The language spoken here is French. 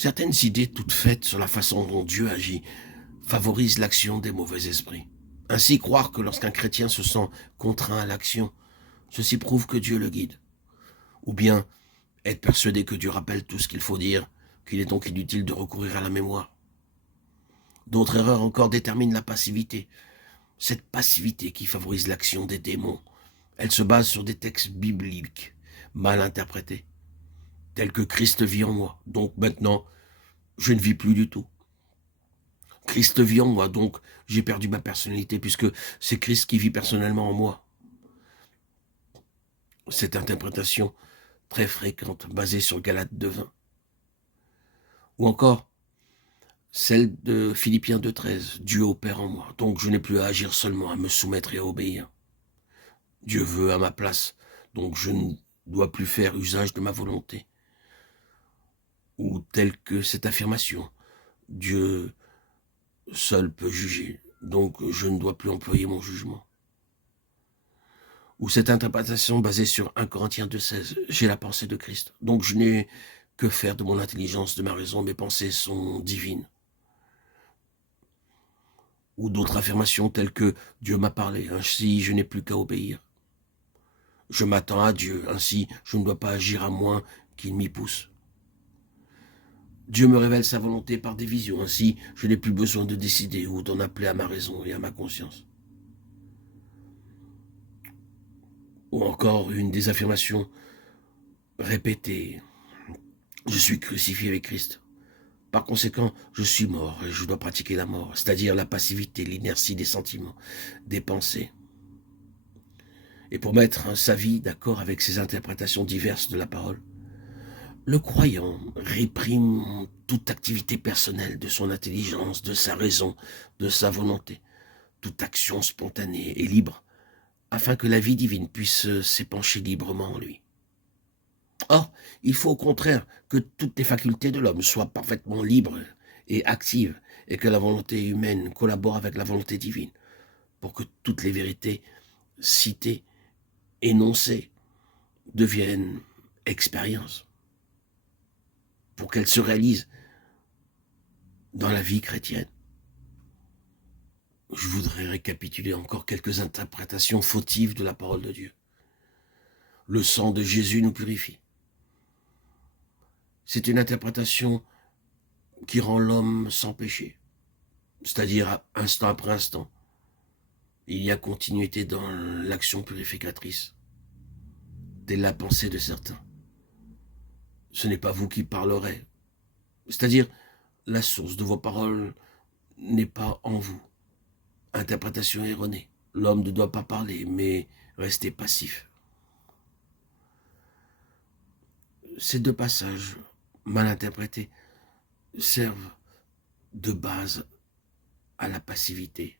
Certaines idées toutes faites sur la façon dont Dieu agit favorisent l'action des mauvais esprits. Ainsi, croire que lorsqu'un chrétien se sent contraint à l'action, ceci prouve que Dieu le guide. Ou bien être persuadé que Dieu rappelle tout ce qu'il faut dire, qu'il est donc inutile de recourir à la mémoire. D'autres erreurs encore déterminent la passivité. Cette passivité qui favorise l'action des démons, elle se base sur des textes bibliques mal interprétés, tels que Christ vit en moi, donc maintenant, je ne vis plus du tout. Christ vit en moi, donc j'ai perdu ma personnalité, puisque c'est Christ qui vit personnellement en moi. Cette interprétation très fréquente, basée sur Galates 2:20. Ou encore, celle de Philippiens 2:13, Dieu opère en moi, donc je n'ai plus à agir seulement, à me soumettre et à obéir. Dieu veut à ma place, donc je ne dois plus faire usage de ma volonté. Ou telle que cette affirmation, Dieu seul peut juger, donc je ne dois plus employer mon jugement. Ou cette interprétation basée sur 1 Corinthiens 2:16, j'ai la pensée de Christ, donc je n'ai que faire de mon intelligence, de ma raison, mes pensées sont divines. Ou d'autres affirmations telles que Dieu m'a parlé, ainsi je n'ai plus qu'à obéir. Je m'attends à Dieu, ainsi je ne dois pas agir à moins qu'il m'y pousse. Dieu me révèle sa volonté par des visions, ainsi je n'ai plus besoin de décider ou d'en appeler à ma raison et à ma conscience. Ou encore une des affirmations répétées, je suis crucifié avec Christ. Par conséquent, je suis mort et je dois pratiquer la mort, c'est-à-dire la passivité, l'inertie des sentiments, des pensées. Et pour mettre sa vie d'accord avec ces interprétations diverses de la parole, le croyant réprime toute activité personnelle de son intelligence, de sa raison, de sa volonté, toute action spontanée et libre, afin que la vie divine puisse s'épancher librement en lui. Or, il faut au contraire que toutes les facultés de l'homme soient parfaitement libres et actives, et que la volonté humaine collabore avec la volonté divine, pour que toutes les vérités citées, énoncées, deviennent expériences, pour qu'elles se réalisent dans la vie chrétienne. Je voudrais récapituler encore quelques interprétations fautives de la parole de Dieu. Le sang de Jésus nous purifie. C'est une interprétation qui rend l'homme sans péché, c'est-à-dire instant après instant. Il y a continuité dans l'action purificatrice, telle la pensée de certains. Ce n'est pas vous qui parlerez, c'est-à-dire la source de vos paroles n'est pas en vous. Interprétation erronée. L'homme ne doit pas parler, mais rester passif. Ces deux passages, mal interprétés, servent de base à la passivité.